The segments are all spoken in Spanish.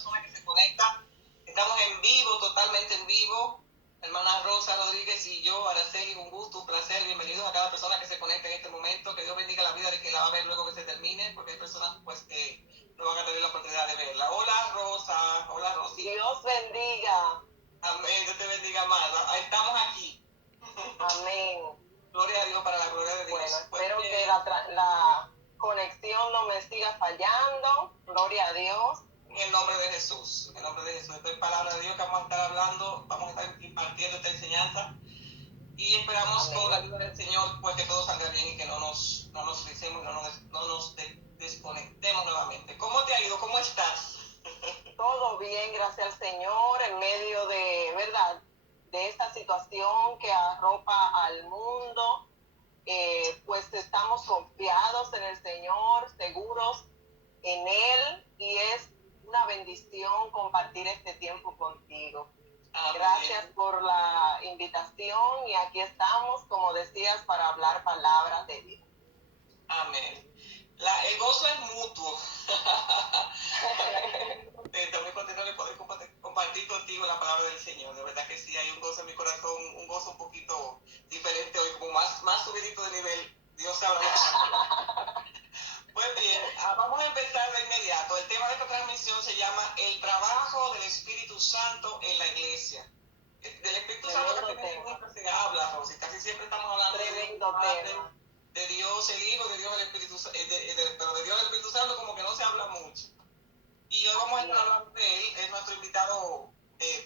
persona que se conecta. Estamos en vivo, totalmente en vivo. Hermana Rosa Rodríguez y yo, Araceli, un gusto, un placer. Bienvenidos a cada persona que se conecta en este momento. Que Dios bendiga la vida de quien la va a ver luego que se termine, porque hay personas pues que no van a tener la oportunidad de verla. Hola Rosa, hola Rosy. Dios bendiga. Amén, Dios te bendiga más. Estamos aquí. Amén. Gloria a Dios, para la gloria de Dios. Bueno, espero que la conexión no me siga fallando. Gloria a Dios. En el nombre de Jesús, en el nombre de Jesús. Esto es palabra de Dios que vamos a estar hablando, vamos a estar impartiendo esta enseñanza y esperamos Amén. con la ayuda del Señor pues que todo salga bien y que no nos fricemos, no nos desconectemos nuevamente. ¿Cómo te ha ido? ¿Cómo estás? Todo bien, gracias al Señor, en medio de, ¿verdad?, de esta situación que arropa al mundo. Pues estamos confiados en el Señor, seguros en Él, y es una bendición compartir este tiempo contigo. Amén. Gracias por la invitación y aquí estamos, como decías, para hablar palabras de Dios. Amén. El gozo es mutuo. Estoy muy contento de poder compartir contigo la palabra del Señor. De verdad que sí, hay un gozo en mi corazón, un gozo un poquito diferente hoy, como más subidito de nivel. Dios sabrá. Pues bien, vamos a empezar de inmediato. El tema de esta transmisión se llama El trabajo del Espíritu Santo en la iglesia. Del Espíritu Santo casi se habla, Rosy. Casi siempre estamos hablando de Dios el Hijo, de Dios el Espíritu Santo, pero de Dios el Espíritu Santo como que no se habla mucho. Y hoy vamos a estar hablando de él. Es nuestro invitado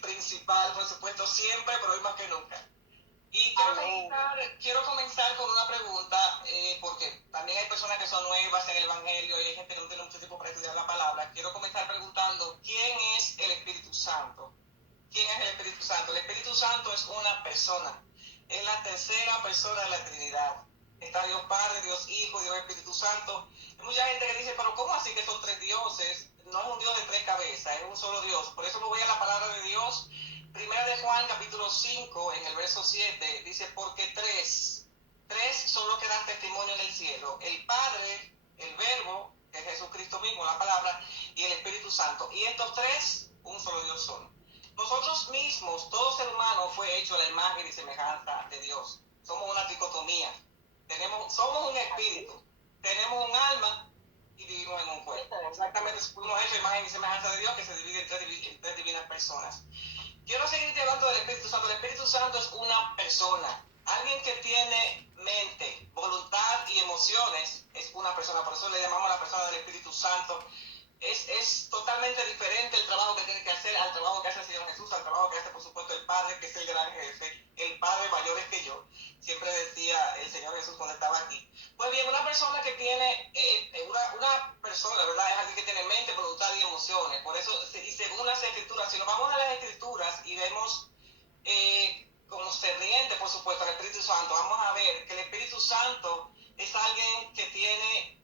principal, por supuesto, siempre, pero hoy más que nunca. Y quiero comenzar con una pregunta, porque también hay personas que son nuevas en el Evangelio y hay gente que no tiene mucho tiempo para estudiar la palabra. Quiero comenzar preguntando, ¿quién es el Espíritu Santo? ¿Quién es el Espíritu Santo? El Espíritu Santo es una persona, es la tercera persona de la Trinidad. Está Dios Padre, Dios Hijo, Dios Espíritu Santo. Hay mucha gente que dice, pero ¿cómo así que son tres dioses? No es un Dios de tres cabezas, es un solo Dios. Por eso me voy a la palabra de Dios. Primera de Juan, capítulo 5, en el verso 7, dice, porque tres son los que dan testimonio en el cielo. El Padre, el Verbo, que es Jesucristo mismo, la palabra, y el Espíritu Santo. Y estos tres, un solo Dios son. Nosotros mismos, todo ser humano fue hecho a la imagen y semejanza de Dios. Somos una dicotomía. Somos un espíritu, tenemos un alma y vivimos en un cuerpo. Exactamente, fuimos hechos a imagen y semejanza de Dios, que se divide en tres divinas personas. Quiero seguirte hablando del Espíritu Santo. El Espíritu Santo es una persona, alguien que tiene mente, voluntad y emociones. Es una persona, por eso le llamamos a la persona del Espíritu Santo. Es totalmente diferente el trabajo que tiene que hacer al trabajo que hace el Señor Jesús, al trabajo que hace, por supuesto, el Padre, que es el gran jefe, el Padre mayor es que yo. Siempre decía el Señor Jesús cuando estaba aquí. Pues bien, una persona que tiene, una persona, ¿verdad? Es alguien que tiene mente, voluntad y emociones. Por eso, y según las Escrituras, si nos vamos a las Escrituras y vemos concerniente, por supuesto, al Espíritu Santo, vamos a ver que el Espíritu Santo es alguien que tiene,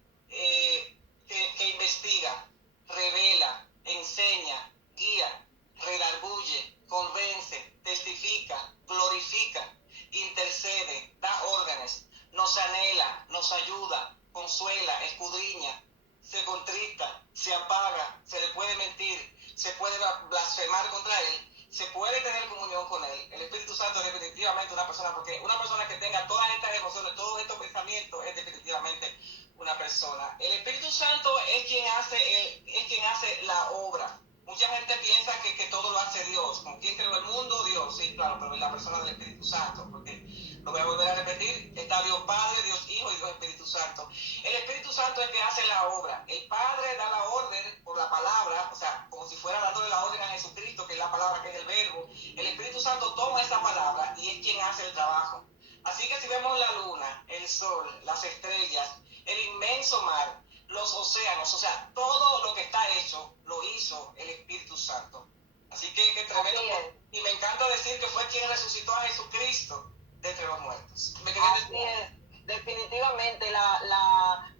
que investiga, revela, enseña, guía, redarguye, convence, testifica, glorifica, intercede, da órdenes, nos anhela, nos ayuda, consuela, escudriña, se contrista, se apaga, se le puede mentir, se puede blasfemar contra él, se puede tener comunión con él. El Espíritu Santo es definitivamente una persona, porque una persona que tenga todas estas emociones, todos estos pensamientos, es definitivamente una persona. El Espíritu Santo es quien hace la obra. Mucha gente piensa que todo lo hace Dios. ¿Con quién creó el mundo? Dios. Sí, claro, pero es la persona del Espíritu Santo, porque lo voy a volver a repetir, está Dios Padre, Dios Hijo y Dios Espíritu Santo. El Espíritu Santo es el que hace la obra. El Padre da la orden por la palabra, o sea, como si fuera dándole la orden a Jesucristo, que es la palabra, que es el verbo. El Espíritu Santo toma esa palabra y es quien hace el trabajo. Así que si vemos la luna, el sol, las estrellas, el inmenso mar, los océanos, o sea, todo lo que está hecho, lo hizo el Espíritu Santo. Así que tremendo. Y me encanta decir que fue quien resucitó a Jesucristo de entre los muertos. Así es, definitivamente,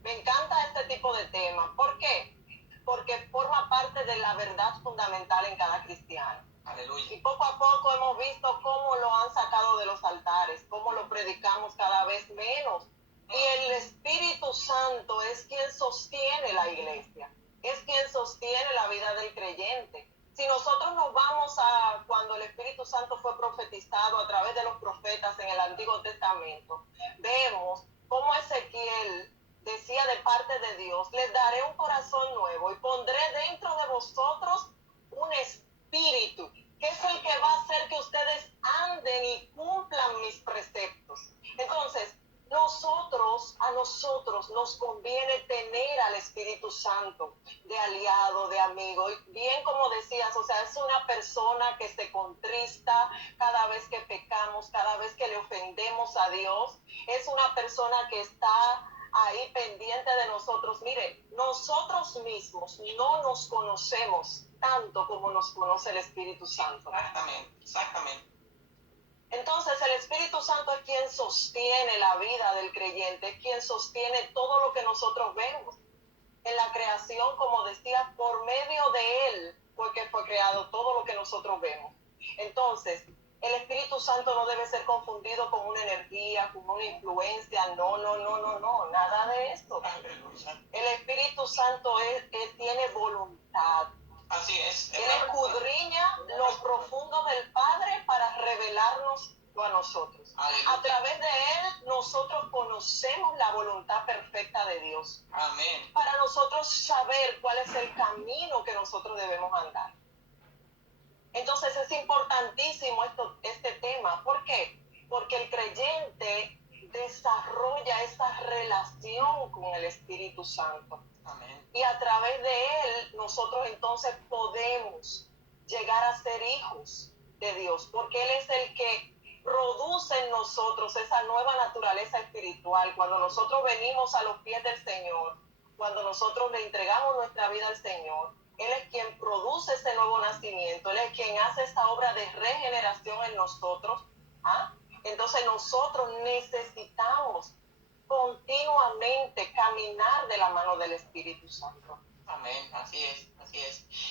me encanta este tipo de temas. ¿Por qué? Porque forma parte de la verdad fundamental en cada cristiano. Aleluya. Y poco a poco hemos visto cómo lo han sacado de los altares, cómo lo predicamos cada vez menos. Y el Espíritu Santo es quien sostiene la iglesia, es quien sostiene la vida del creyente. nosotros nos vamos a cuando el Espíritu Santo fue profetizado a través de los profetas en el Antiguo Testamento, vemos cómo Ezequiel decía de parte de Dios: les daré un corazón nuevo y pondré dentro de vosotros un espíritu, que es el que va a hacer que ustedes anden y cumplan mis preceptos. Entonces, a nosotros nos conviene tener al Espíritu Santo de aliado, de amigo. Y bien como decías, o sea, es una persona que se contrista cada vez que pecamos, cada vez que le ofendemos a Dios. Es una persona que está ahí pendiente de nosotros. Mire, nosotros mismos no nos conocemos tanto como nos conoce el Espíritu Santo. Exactamente. Entonces el Espíritu Santo es quien sostiene la vida del creyente, es quien sostiene todo lo que nosotros vemos. En la creación, como decía, por medio de Él fue que fue creado todo lo que nosotros vemos. Entonces, el Espíritu Santo no debe ser confundido con una energía, con una influencia. No, nada de esto. El Espíritu Santo tiene voluntad. Así es. Él escudriña lo profundo del Padre para revelarnos a nosotros. Aleluya. A través de Él nosotros conocemos la voluntad perfecta de Dios. Amén. Para nosotros saber cuál es el camino que nosotros debemos andar. Entonces es importantísimo este tema. ¿Por qué? Porque el creyente desarrolla esa relación con el Espíritu Santo. Amén. Y a través de Él nosotros entonces podemos llegar a ser hijos de Dios, porque Él es el que produce en nosotros esa nueva naturaleza espiritual. Cuando nosotros venimos a los pies del Señor, cuando nosotros le entregamos nuestra vida al Señor, Él es quien produce ese nuevo nacimiento, Él es quien hace esta obra de regeneración en nosotros. Entonces nosotros necesitamos continuamente caminar de la mano del Espíritu Santo. Amén, así es.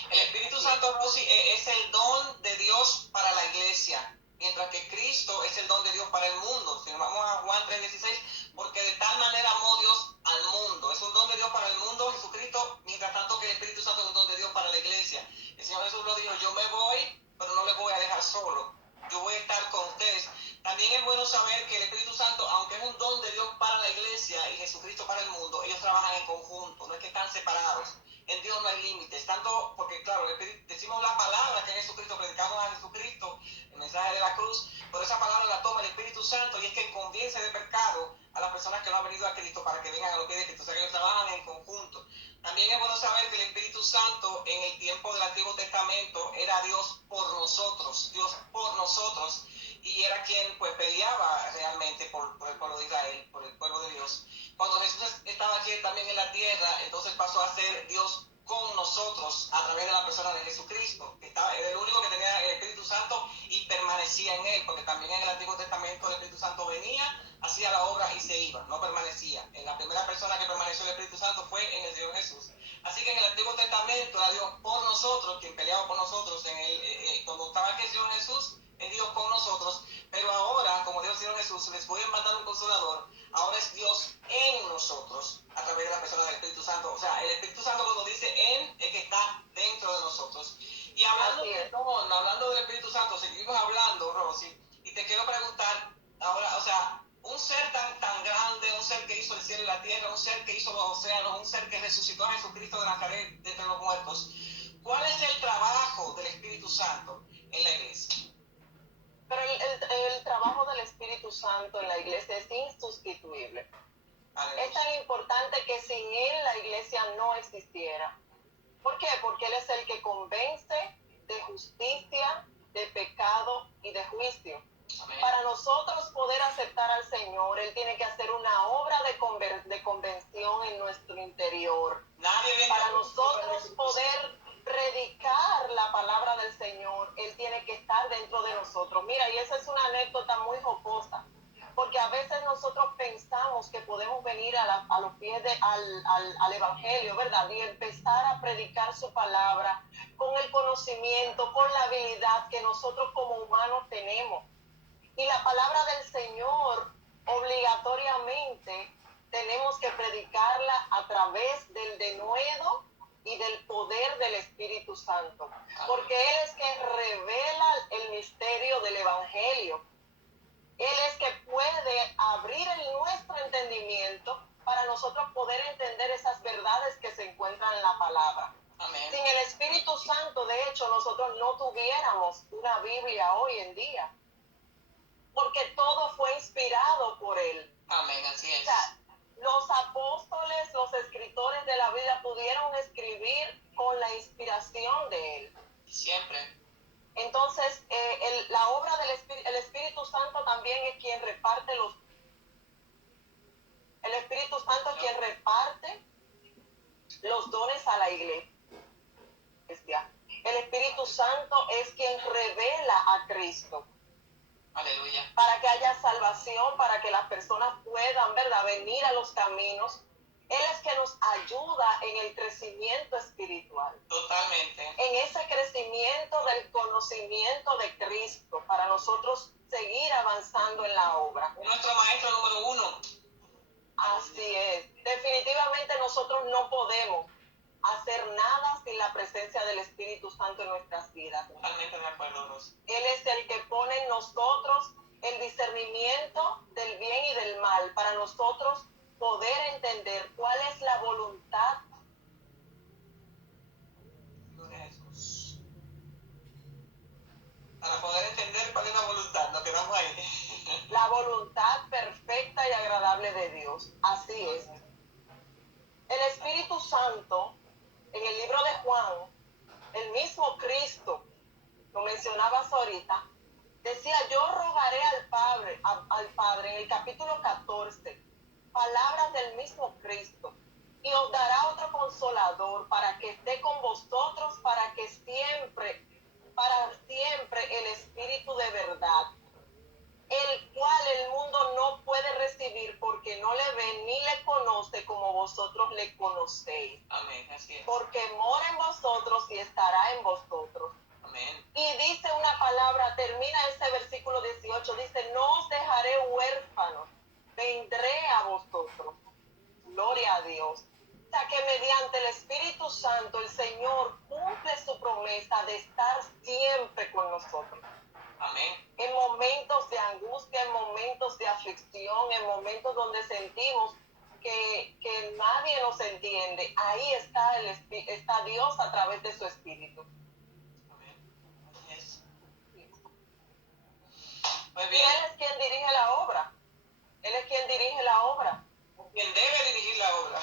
El Espíritu Santo, Rosy, es el don de Dios para la iglesia, mientras que Cristo es el don de Dios para el mundo. Si nos vamos a Juan 3:16, porque de tal manera amó Dios al mundo. Es un don de Dios para el mundo, Jesucristo, mientras tanto que el Espíritu Santo es un don de Dios para la iglesia. El Señor Jesús lo dijo: yo me voy, pero no les voy a dejar solo. Yo voy a estar con ustedes. También es bueno saber que el Espíritu Santo, aunque es un don de Dios para la iglesia y Jesucristo para el mundo, ellos trabajan en conjunto, no es que están separados. En Dios no hay límites, tanto porque, claro, decimos la palabra que es Jesucristo, predicamos a Jesucristo, el mensaje de la cruz, pero esa palabra la toma el Espíritu Santo y es que convence de pecado a las personas que no han venido a Cristo para que vengan a los pies de Cristo. O sea, que ellos trabajan en conjunto. También es bueno saber que el Espíritu Santo en el tiempo del Antiguo Testamento era Dios por nosotros, y era quien pues peleaba realmente por el pueblo de Israel, por el pueblo de Dios. Cuando Jesús estaba aquí también en la tierra, entonces pasó a ser Dios con nosotros a través de la persona de Jesucristo, que era el único que tenía el Espíritu Santo y permanecía en él, porque también en el Antiguo Testamento el Espíritu Santo venía, hacía la obra y se iba, no permanecía. En la primera persona que permaneció el Espíritu Santo fue en el Señor Jesús. Así que en el Antiguo Testamento era Dios por nosotros, quien peleaba por nosotros. Cuando estaba aquí el Señor Jesús, es Dios con nosotros. Pero ahora, como dijo el Señor Jesús, les voy a mandar un consolador. Ahora es Dios en nosotros, a través de la persona del Espíritu Santo. O sea, el Espíritu Santo, cuando dice en, es que está dentro de nosotros. Y hablando del Espíritu Santo, seguimos hablando, Rosy, y te quiero preguntar ahora, o sea, un ser tan grande, un ser que hizo el cielo y la tierra, un ser que hizo los océanos, un ser que resucitó a Jesucristo de Nazaret de entre los muertos, ¿cuál es el trabajo del Espíritu Santo en la iglesia? Pero el trabajo del Espíritu Santo en la iglesia es insustituible. Aleluya. Es tan importante que sin Él la iglesia no existiera. ¿Por qué? Porque Él es el que convence de justicia, de pecado y de juicio. Amén. Para nosotros poder aceptar al Señor, Él tiene que hacer una obra de convención en nuestro interior. Para nosotros poder predicar la palabra del Señor, Él tiene que estar dentro de nosotros. Mira, y esa es una anécdota muy jocosa, porque a veces nosotros pensamos que podemos venir a los pies al Evangelio, ¿verdad? Y empezar a predicar su palabra con el conocimiento, con la habilidad que nosotros como humanos tenemos. Y la palabra del Señor, obligatoriamente, tenemos que predicarla a través del denuedo y del poder del Espíritu Santo, porque Él es quien revela el misterio del Evangelio. Él es que puede abrir nuestro entendimiento para nosotros poder entender esas verdades que se encuentran en la palabra. Amén. Sin el Espíritu Santo, de hecho, nosotros no tuviéramos una Biblia hoy en día, porque todo fue inspirado por Él. Amén, así es. O sea, los apóstoles, los escritores de la Biblia pudieron escribir con la inspiración de Él. Siempre. Entonces, la obra del el Espíritu Santo también es quien reparte el Espíritu Santo es quien reparte los dones a la iglesia. El Espíritu Santo es quien revela a Cristo. Aleluya. Para que haya salvación, para que las personas puedan, ¿verdad?, venir a los caminos. Él es que nos ayuda en el crecimiento espiritual. Totalmente. En ese crecimiento del conocimiento de Cristo, para nosotros seguir avanzando en la obra. Nuestro maestro número 1. Así es. Definitivamente nosotros no podemos hacer nada sin la presencia del Espíritu Santo en nuestras vidas. Totalmente de acuerdo, Rosy. Él es el que pone en nosotros el discernimiento del bien y del mal, para nosotros poder entender cuál es la voluntad. Gloria a Jesús. Para poder entender cuál es la voluntad, nos quedamos ahí. La voluntad perfecta y agradable de Dios. Así es. El Espíritu Santo, en el libro de Juan, el mismo Cristo, lo mencionabas ahorita, decía: yo rogaré al Padre, en el capítulo 14, palabras del mismo Cristo, y os dará otro consolador para que esté con vosotros, para siempre el Espíritu de verdad, el cual el mundo no puede recibir porque no le ve ni le conoce como vosotros le conocéis. Amén, así es. Porque mora en vosotros y estará en vosotros. Amén. Y dice una palabra, termina ese versículo 18, dice: no os dejaré huérfanos, vendré a vosotros. Gloria a Dios. O sea que mediante el Espíritu Santo el Señor cumple su promesa de estar siempre con nosotros. Amén. En momentos de angustia, en momentos de aflicción, en momentos donde sentimos que nadie nos entiende, ahí está Dios a través de su Espíritu. Amén. Así es. Y Él es quien dirige la obra. Él es quien dirige la obra. Quien debe dirigir la obra.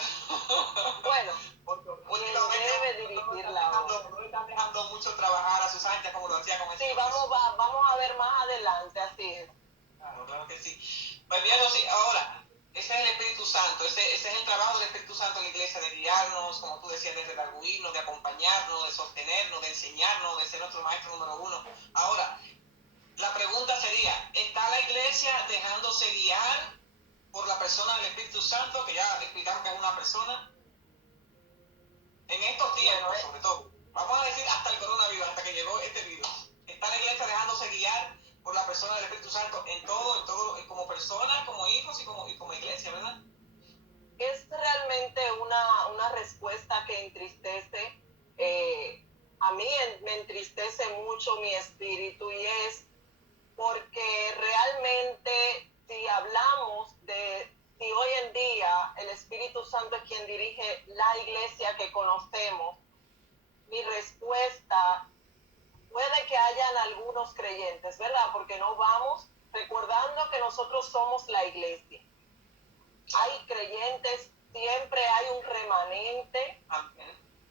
Bueno, Últimamente debe dirigir la obra. no están dejando mucho trabajar a sus anchas como lo hacía con el Sí, Señor vamos a ver más adelante, así es. Claro que sí. Pues bien, sí, ahora, ese es el Espíritu Santo, ese es el trabajo del Espíritu Santo en la iglesia, de guiarnos, como tú decías, de redarguirnos, de acompañarnos, de sostenernos, de enseñarnos, de ser nuestro maestro número 1. Ahora, la pregunta sería: ¿está la iglesia dejándose guiar por la persona del Espíritu Santo, que ya explicamos que es una persona? En estos tiempos, sobre todo. Vamos a decir hasta el coronavirus, hasta que llegó este virus. ¿Está la iglesia dejándose guiar por la persona del Espíritu Santo en todo, como personas, como hijos y como iglesia, verdad? Es realmente una respuesta que entristece. A mí me entristece mucho mi espíritu, y es porque realmente si hoy en día el Espíritu Santo es quien dirige la iglesia que conocemos, mi respuesta: puede que hayan algunos creyentes, ¿verdad? Porque no vamos recordando que nosotros somos la iglesia. Hay creyentes, siempre hay un remanente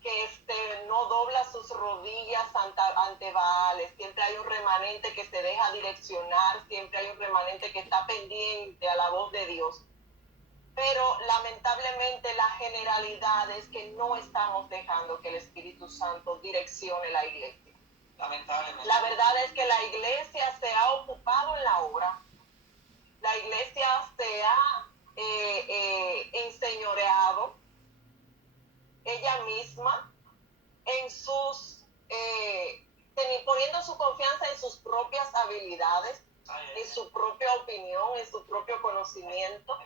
que no dobla sus rodillas ante Baales, siempre hay un remanente que se deja direccionar, siempre hay un remanente que está pendiente a la voz de Dios. Pero lamentablemente la generalidad es que no estamos dejando que el Espíritu Santo direccione la iglesia. Lamentablemente. La verdad es que la iglesia se ha ocupado en la obra. La iglesia se ha enseñoreado ella misma en poniendo su confianza en sus propias habilidades, en su propia opinión, en su propio conocimiento.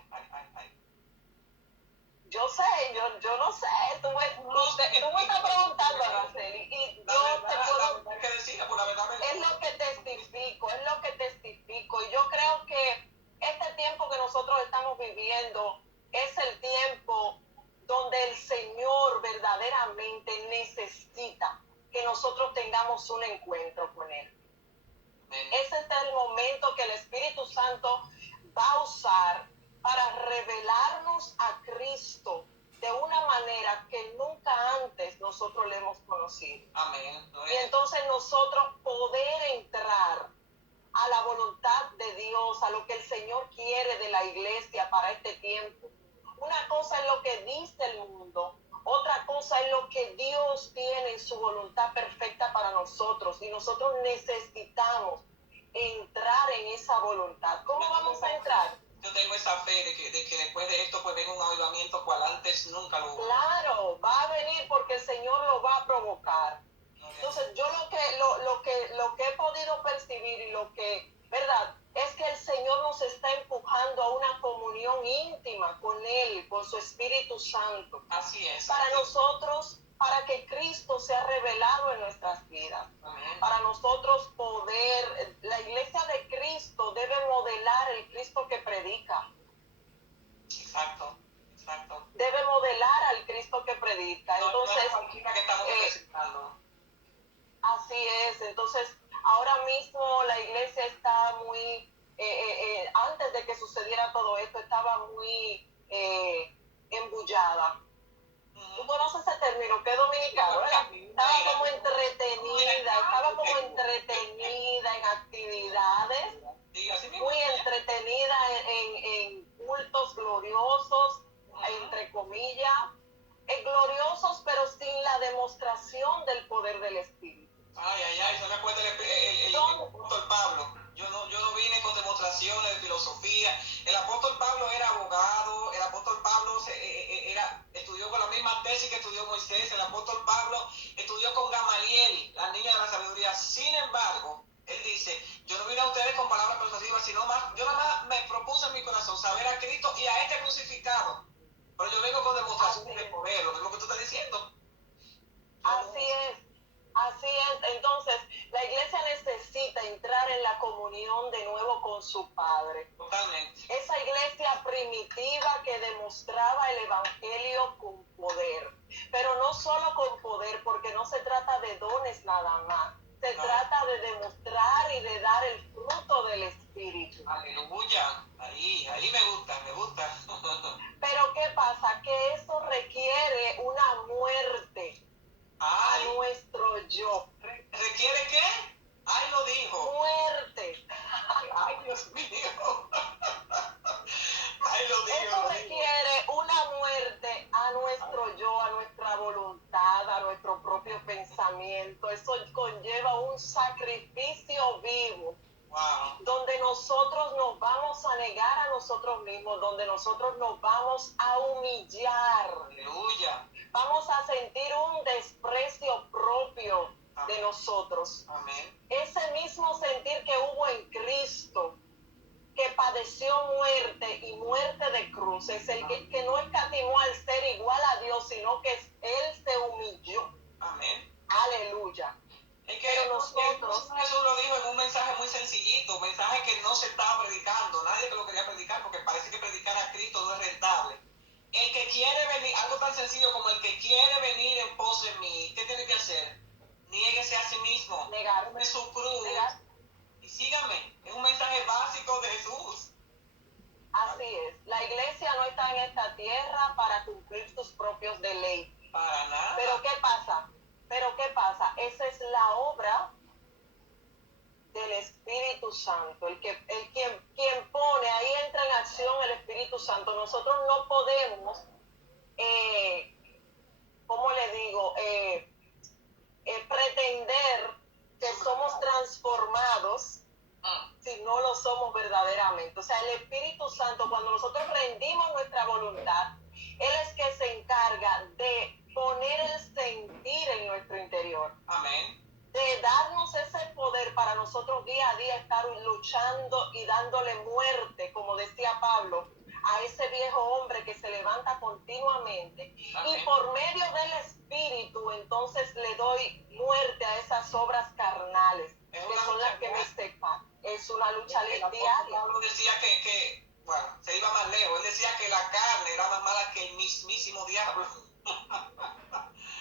Yo sé, yo no sé, tú me estás preguntando, Araceli, y yo te puedo, es lo que testifico, y yo creo que este tiempo que nosotros estamos viviendo es el tiempo donde el Señor verdaderamente necesita que nosotros tengamos un encuentro con Él. Ese es el momento que el Espíritu Santo va a usar para revelarnos a Cristo de una manera que nunca antes nosotros le hemos conocido. Amén. Y entonces nosotros poder entrar a la voluntad de Dios, a lo que el Señor quiere de la iglesia para este tiempo. Una cosa es lo que dice el mundo, otra cosa es lo que Dios tiene en su voluntad perfecta para nosotros, y nosotros necesitamos entrar en esa voluntad. ¿Cómo vamos a entrar? Yo tengo esa fe de que después de esto pues venga un avivamiento cual antes nunca lo hubo. Claro, va a venir porque el Señor lo va a provocar. Entonces yo lo que he podido percibir y lo que, ¿verdad? Es que el Señor nos está empujando a una comunión íntima con Él, con su Espíritu Santo. Así es. Para nosotros, para que Cristo sea revelado en nuestras vidas. Amén. Para nosotros poder, la iglesia de Cristo debe modelar el Cristo que predica. Exacto. Exacto. Debe modelar al Cristo que predica. Entonces, que estamos necesitando. Así es. Entonces, ahora mismo la iglesia está muy, antes de que sucediera todo esto, estaba muy embullada. ¿Tú conoces ese término? ¿Qué dominicano? Estaba como entretenida en actividades, muy entretenida en cultos gloriosos, entre comillas, gloriosos, pero sin la demostración del poder del Espíritu. Eso me acuerda el apóstol Pablo. Yo no vine con demostraciones de filosofía. El apóstol Pablo era abogado. El apóstol Pablo estudió con la misma tesis que estudió Moisés. El apóstol Pablo estudió con Gamaliel, la niña de la sabiduría. Sin embargo, él dice, yo no vine a ustedes con palabras persuasivas, sino más, yo nada más me propuse en mi corazón saber a Cristo y a este crucificado. Pero yo vengo con demostración de poder, lo que tú estás diciendo. Así es. Así es. Entonces, la iglesia necesita entrar en la comunión de nuevo con su Padre. Totalmente. Esa iglesia primitiva que demostraba el evangelio con poder. Pero no solo con poder, porque no se trata de dones nada más. Se trata de demostrar y de dar el fruto del Espíritu. Aleluya. Ahí me gusta. Pero ¿qué pasa? Que eso requiere una muerte a nuestro yo. ¿Requiere qué? Ay, lo dijo. Muerte. Ay, Dios mío. Ay, lo dijo. Eso requiere una muerte a nuestro yo, a nuestra voluntad, a nuestro propio pensamiento. Eso conlleva un sacrificio vivo. Wow. Donde nosotros nos vamos a negar a nosotros mismos, donde nosotros nos vamos a humillar. Aleluya. Vamos a sentir un desprecio propio de nosotros. Amén. Ese mismo sentir que hubo en Cristo, que padeció muerte y muerte de cruz, es el que no escatimó al ser igual a Dios, sino que Él se humilló. Amén. Aleluya. Pero nosotros, Jesús lo dijo en un mensaje muy sencillito, un mensaje que no se estaba predicando, nadie que lo quería predicar, porque parece que predicar a Cristo no es rentable. El que quiere venir, algo tan sencillo como el que quiere venir en pos de mí, ¿qué tiene que hacer? Niéguese a sí mismo, negarme su cruz y sígame. Es un mensaje básico de Jesús. Así es. La iglesia no está en esta tierra para cumplir sus propios deleites. Para nada. Pero ¿qué pasa? Esa es la obra del Espíritu Santo, quien pone, ahí entra en acción el Espíritu Santo. Nosotros no podemos, ¿cómo le digo? Pretender que somos transformados si no lo somos verdaderamente. O sea, el Espíritu Santo, cuando nosotros rendimos nuestra voluntad, Él es que se encarga de poner el sentir en nuestro interior. Amén. De darnos ese poder para nosotros día a día estar luchando y dándole muerte, como decía Pablo, a ese viejo hombre que se levanta continuamente. Amén. Y por medio del Espíritu, entonces le doy muerte a esas obras carnales, que son las que me sepan. Es una lucha diaria. Pablo decía bueno, se iba más lejos. Él decía que la carne era más mala que el mismísimo diablo.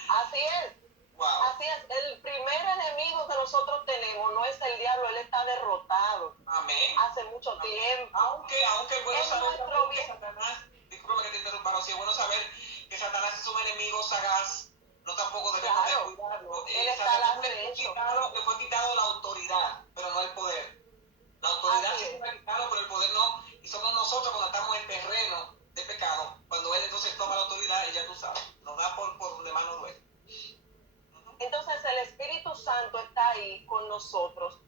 Así es. Wow. Así es. El primer enemigo que nosotros tenemos no es el diablo, él está derrotado. Amén. Hace mucho tiempo. Aunque es bueno saber que Satanás, disculpa que te interrumpa, Rocío, es bueno saber que Satanás es un enemigo sagaz. No tampoco debemos de cuidarlo. Satanás le fue quitado la autoridad, pero no el poder. La autoridad sí se le ha quitado, pero el poder no. Y somos nosotros cuando estamos en terreno de pecado, cuando él entonces toma la autoridad, y ya tú sabes, nos da por donde más nos duele. Entonces el Espíritu Santo está ahí con nosotros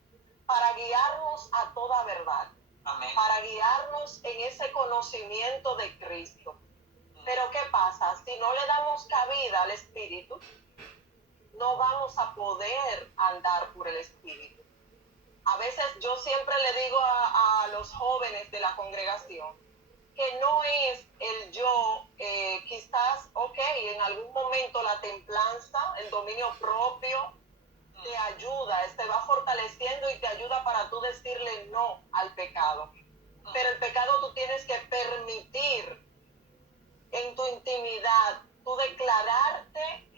para guiarnos a toda verdad. Amén. Para guiarnos en ese conocimiento de Cristo. Pero ¿qué pasa? Si no le damos cabida al Espíritu, no vamos a poder andar por el Espíritu. A veces yo siempre le digo a los jóvenes de la congregación que no es el yo, quizás, en algún momento la templanza, el dominio propio, te ayuda, te va fortaleciendo y te ayuda para tú decirle no al pecado. Pero el pecado tú tienes que permitir en tu intimidad, tú declararte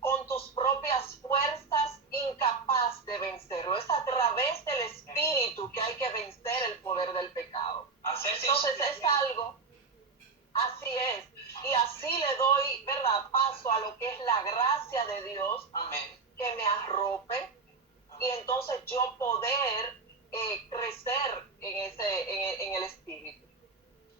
con tus propias fuerzas incapaz de vencerlo. Es a través del Espíritu que hay que vencer el poder del pecado. Entonces es algo, así es, y así le doy, ¿verdad?, paso a lo que es la gracia de Dios. Amén. Que me arrope y entonces yo poder crecer en el Espíritu.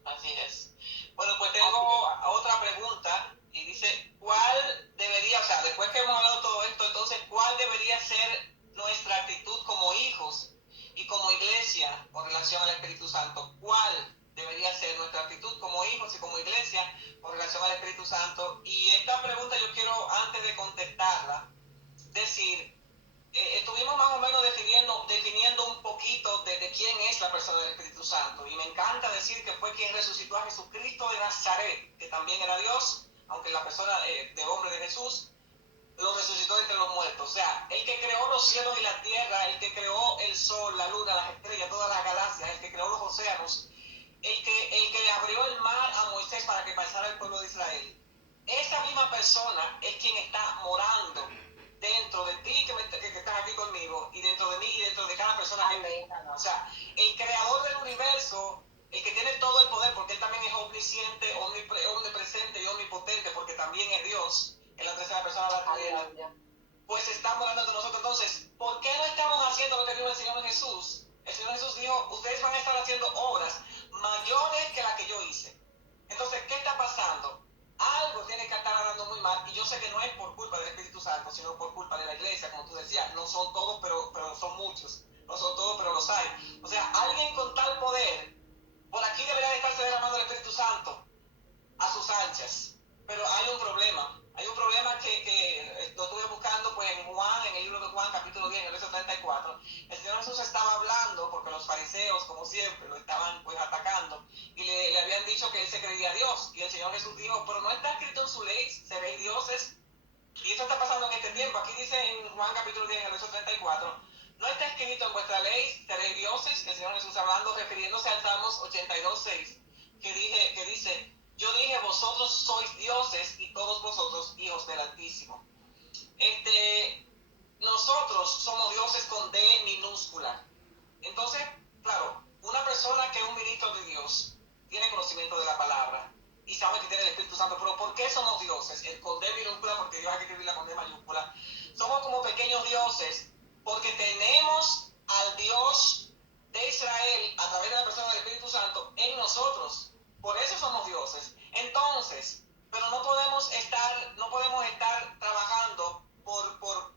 Así es. Bueno, pues tengo otra pregunta y dice, ¿cuál debería, o sea, después que hemos hablado todo esto, entonces, cuál debería ser nuestra actitud como hijos y como iglesia con relación al Espíritu Santo? ¿Cuál debería ser nuestra actitud como hijos y como iglesia con relación al Espíritu Santo? Y esta pregunta yo quiero, antes de contestarla, decir, estuvimos más o menos definiendo un poquito de quién es la persona del Espíritu Santo, y me encanta decir que fue quien resucitó a Jesucristo de Nazaret, que también era Dios, aunque la persona de hombre de Jesús lo resucitó entre los muertos. O sea, el que creó los cielos y la tierra, el que creó el sol, la luna, las estrellas, todas las galaxias, el que creó los océanos, el que abrió el mar a Moisés para que pasara el pueblo de Israel. Esa misma persona es quien está morando dentro de ti, que estás aquí conmigo, y dentro de mí, y dentro de cada persona que o sea, el creador del universo, el que tiene todo el poder, porque él también es omnisciente, omnipresente y omnipotente, porque también es Dios, en la tercera persona de la Trinidad, pues está morando entre nosotros. Entonces, ¿por qué no estamos haciendo lo que dijo el Señor Jesús? El Señor Jesús dijo, ustedes van a estar haciendo obras mayores que las que yo hice. Entonces, ¿qué está pasando? Algo tiene que estar andando muy mal, y yo sé que no es por culpa del Espíritu Santo, sino por culpa de la iglesia, como tú decías. No son todos, pero son muchos. No son todos, pero los hay. O sea, alguien con tal poder, por aquí debería de estarse derramando el Espíritu Santo a sus anchas. Pero hay un problema. Hay un problema que lo estuve buscando pues en Juan, en el libro de Juan, capítulo 10, en el verso 34. El Señor Jesús estaba hablando porque los fariseos, como siempre, lo estaban pues atacando, y le habían dicho que él se creía Dios. Y el Señor Jesús dijo, pero no está escrito en su ley, seréis dioses. Y eso está pasando en este tiempo. Aquí dice en Juan capítulo 10, en el verso 34, no está escrito en vuestra ley, seréis dioses. El Señor Jesús hablando, refiriéndose al Salmos 82:6, que dice, yo dije, vosotros sois dioses y todos vosotros hijos del Altísimo. Nosotros somos dioses con D minúscula. Entonces, claro, una persona que es un ministro de Dios tiene conocimiento de la palabra y sabe que tiene el Espíritu Santo. Pero ¿por qué somos dioses? El con D minúscula, porque Dios hay que escribirla con D mayúscula. Somos como pequeños dioses porque tenemos al Dios de Israel a través de la persona del Espíritu Santo en nosotros. Por eso somos dioses. Entonces, pero no podemos estar trabajando por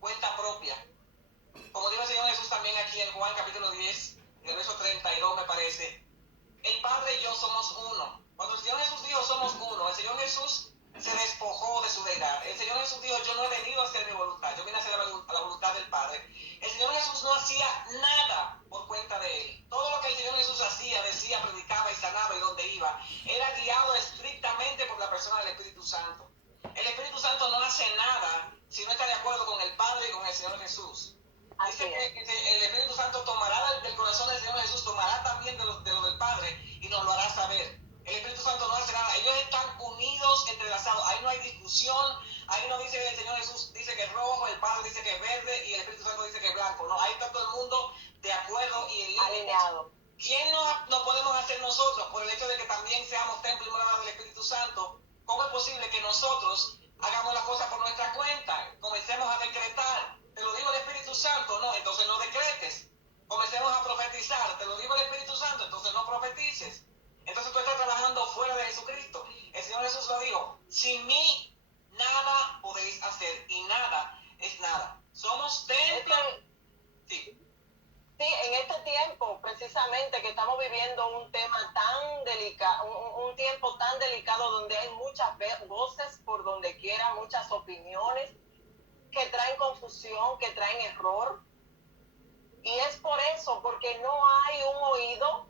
el Señor Jesús. Así Dice que el Espíritu Santo tomará del corazón del Señor Jesús, tomará también de lo del Padre y nos lo hará saber. El Espíritu Santo no hace nada, ellos están unidos, entrelazados, ahí no hay discusión, ahí no dice que el Señor Jesús dice que es rojo, el Padre dice que es verde y el Espíritu Santo dice que es blanco, no, ahí está todo el mundo de acuerdo y en alineado. ¿Quién no podemos hacer nosotros por el hecho de que también seamos templo y morada del Espíritu Santo? ¿Cómo es posible que nosotros hagamos las cosas por nuestra cuenta? Comencemos a decretar. Te lo digo el Espíritu Santo, no, entonces no decretes. Comencemos a profetizar. Te lo digo el Espíritu Santo, entonces no profetices. Entonces tú estás trabajando fuera de Jesucristo. El Señor Jesús lo dijo, sin mí nada podéis hacer y nada es nada. Somos templo. Sí. Sí, en este tiempo precisamente que estamos viviendo un tema tan delicado, un tiempo tan delicado donde hay muchas voces por donde quiera, muchas opiniones que traen confusión, que traen error. Y es por eso, porque no hay un oído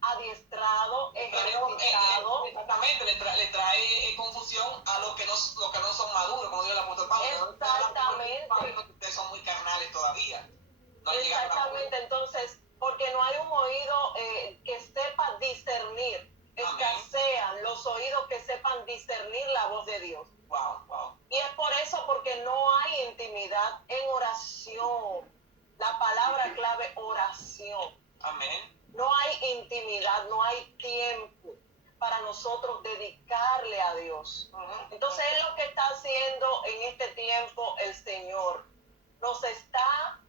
adiestrado, ejercitado. Exactamente, le trae confusión a los que no son maduros, como dijo el apóstol Pablo. Exactamente. Ustedes son muy carnales todavía. No exactamente, entonces, porque no hay un oído que sepa discernir. Escasean los oídos que sepan discernir la voz de Dios. Wow. Y es por eso, porque no hay intimidad en oración. La palabra clave, oración. Amén. No hay intimidad, no hay tiempo para nosotros dedicarle a Dios. Entonces es lo que está haciendo en este tiempo el Señor. Nos está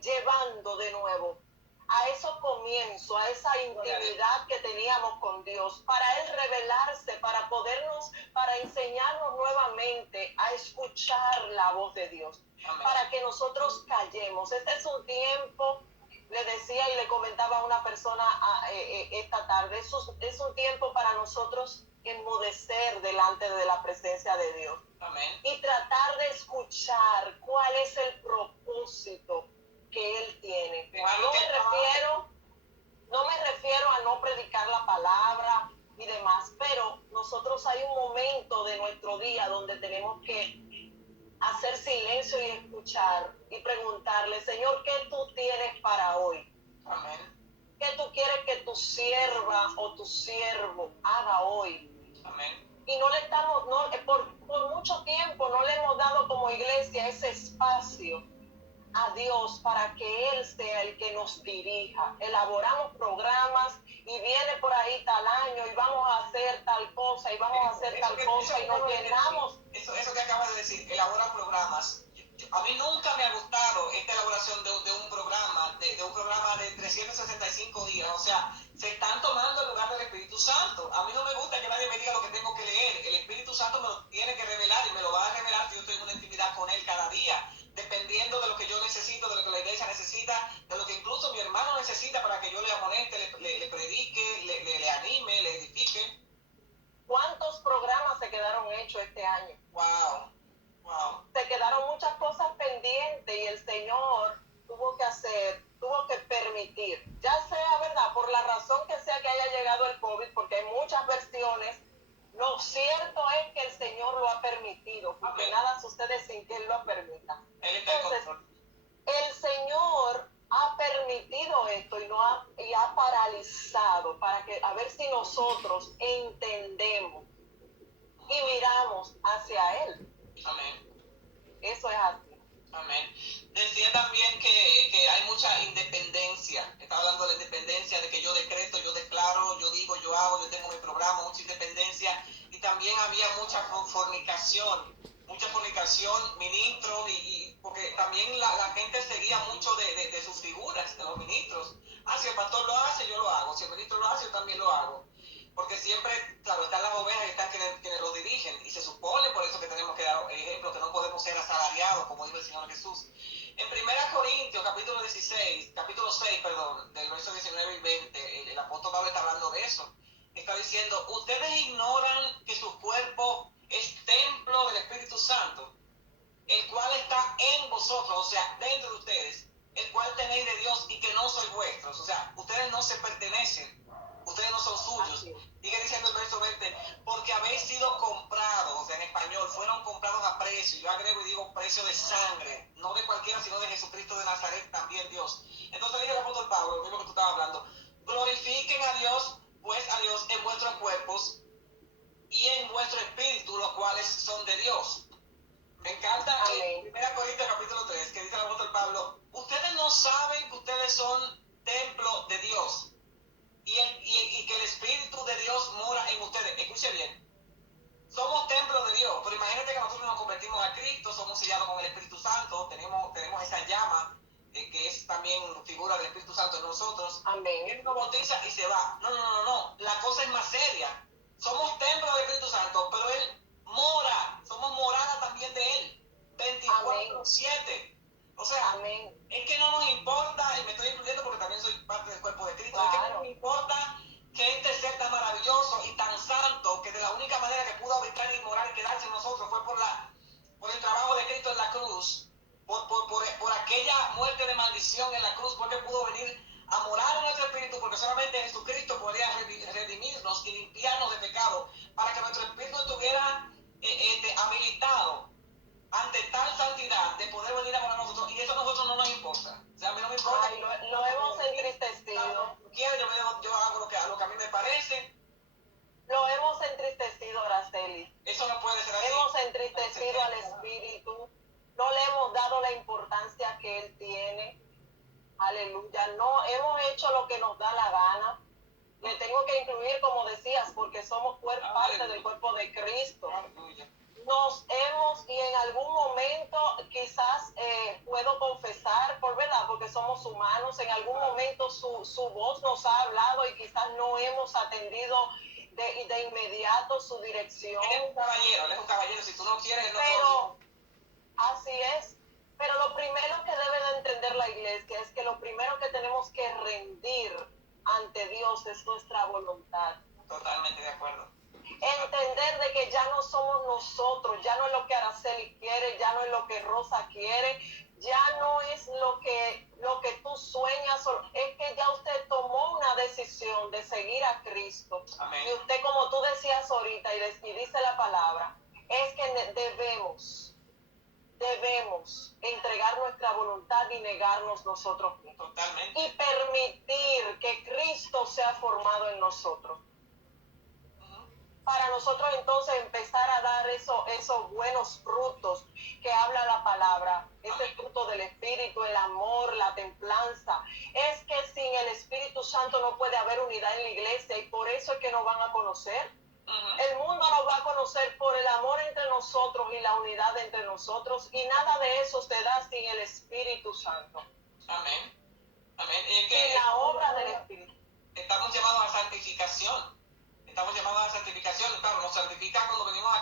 llevando de nuevo a esos comienzos, a esa intimidad que teníamos con Dios, para Él revelarse, para enseñarnos nuevamente a escuchar la voz de Dios. Amén. Para que nosotros callemos. Este es un tiempo, le decía y le comentaba a una persona esta tarde, es un tiempo para nosotros enmudecer delante de la presencia de Dios. Amén. Y tratar de escuchar cuál es el propósito que Él tiene. No me refiero a no predicar la palabra y demás, pero nosotros hay un momento de nuestro día donde tenemos que hacer silencio y escuchar y preguntarle, Señor, ¿qué tú tienes para hoy? Amén. ¿Qué tú quieres que tu sierva o tu siervo haga hoy? Amén. Y por mucho tiempo no le hemos dado como iglesia ese espacio a Dios para que Él sea el que nos dirija. Elaboramos programas y viene por ahí tal año y vamos a hacer tal cosa y vamos a hacer tal cosa y nos llenamos. Eso que acabas de decir, elaboran programas. A mí nunca me ha gustado esta elaboración de un programa, de un programa de 365 días. O sea, se están tomando el lugar del Espíritu Santo. A mí no me gusta que nadie me diga lo que tengo que leer. El Espíritu Santo me lo tiene que revelar y me lo va a revelar si yo estoy en una intimidad con Él cada día, dependiendo de lo que yo necesito, de lo que la iglesia necesita, de lo que incluso mi hermano necesita para que yo le amoneste, le predique, le anime, le edifique. ¿Cuántos programas se quedaron hechos este año? Wow. Se quedaron muchas cosas pendientes y el Señor tuvo que permitir, ya sea, ¿verdad?, por la razón que sea que haya llegado el COVID, porque hay muchas versiones. Lo cierto es que el Señor lo ha permitido, porque nada sucede sin que Él lo permita. Entonces, el Señor ha permitido esto y ha paralizado para que, a ver si nosotros entendemos y miramos hacia Él. Amén. Eso es así. Amén. Decía también que hay mucha independencia. Estaba hablando de la independencia, de que yo decreto, yo declaro, yo digo, yo hago, yo tengo mi programa, mucha independencia. Y también había mucha fornicación, ministros, y porque también la gente seguía mucho de sus figuras, de los ministros. Si el pastor lo hace, yo lo hago. Si el ministro lo hace, yo también lo hago. Porque siempre, claro, están las ovejas y están quienes lo dirigen. Y se supone por eso que tenemos que dar ejemplo, que no podemos ser asalariados, como dijo el Señor Jesús. En 1 Corintios, capítulo 6, del verso 19 y 20, el apóstol Pablo está hablando de eso. Está diciendo, ustedes ignoran que su cuerpo es templo del Espíritu Santo, el cual está en vosotros, o sea, dentro de ustedes, el cual tenéis de Dios y que no sois vuestros. O sea, ustedes no se pertenecen. Ustedes no son suyos. Sigue diciendo el verso 20, porque habéis sido comprados, o sea, en español, fueron comprados a precio. Yo agrego y digo precio de sangre, no de cualquier Nazaret también Dios. Entonces dice el apóstol Pablo, lo mismo que tú estabas hablando, glorifiquen a Dios, pues a Dios en vuestros cuerpos y en vuestro espíritu, los cuales son de Dios. Me encanta en 1 Corintios capítulo 3, que dice el apóstol Pablo, ustedes no saben que ustedes son templo de Dios y que el Espíritu de Dios mora en ustedes. Escuche bien, somos templo de Dios, pero imagínate que nosotros nos convertimos a Cristo, somos sellados con el Espíritu Santo, tenemos esa llama, que es también figura del Espíritu Santo en nosotros. Amén. Él nos bautiza y se va. No, la cosa es más seria. Somos templo del Espíritu Santo, pero Él mora, somos morada también de Él, 24/7. O sea, amén, es que no nos importa, y me estoy incluyendo porque también soy parte del cuerpo de Cristo, claro, es que no nos importa que este ser tan maravilloso y tan santo, que de la única manera que pudo habitar y morar y quedarse en nosotros fue por el trabajo de Cristo en la cruz, por aquella muerte de maldición en la cruz, porque pudo venir a morar en nuestro espíritu, porque solamente Jesucristo podía redimirnos y limpiarnos de pecado, para que nuestro espíritu estuviera habilitado ante tal santidad de poder venir a morar a nosotros, y eso a nosotros no nos importa. O sea, a mí no me importa. Ay, lo hemos entristecido. Yo hago lo que a mí me parece. Lo hemos entristecido, Araceli. Eso no puede ser así. Hemos entristecido al Espíritu. No le hemos dado la importancia que Él tiene. Aleluya. No, hemos hecho lo que nos da la gana. Me tengo que incluir, como decías, porque somos parte del cuerpo de Cristo. Aleluya. Nos hemos, y en algún momento quizás puedo confesar, por verdad, porque somos humanos, en algún momento su voz nos ha hablado y quizás no hemos atendido de inmediato su dirección. Él es un caballero, si tú no quieres, no. Pero así es. Pero lo primero que debe de entender la iglesia es que lo primero que tenemos que rendir ante Dios es nuestra voluntad. Totalmente de acuerdo. Entender de que ya no somos nosotros, ya no es lo que Araceli quiere, ya no es lo que Rosa quiere, ya no es lo que tú sueñas, es que ya usted tomó una decisión de seguir a Cristo. Amén. Y usted, como tú decías ahorita y dice la palabra, es que debemos entregar nuestra voluntad y negarnos nosotros mismos. Totalmente. Y permitir que Cristo sea formado en nosotros. Para nosotros entonces empezar a dar esos buenos frutos que habla la palabra, ese fruto del Espíritu, el amor, la templanza. Es que sin el Espíritu Santo no puede haber unidad en la iglesia, y por eso es que nos van a conocer. El mundo nos va a conocer por el amor entre nosotros y la unidad entre nosotros, y nada de eso se da sin el Espíritu Santo. Amén. Amén. Y es que sin la obra del Espíritu. Estamos llamados a santificación. Claro, nos santifica cuando venimos a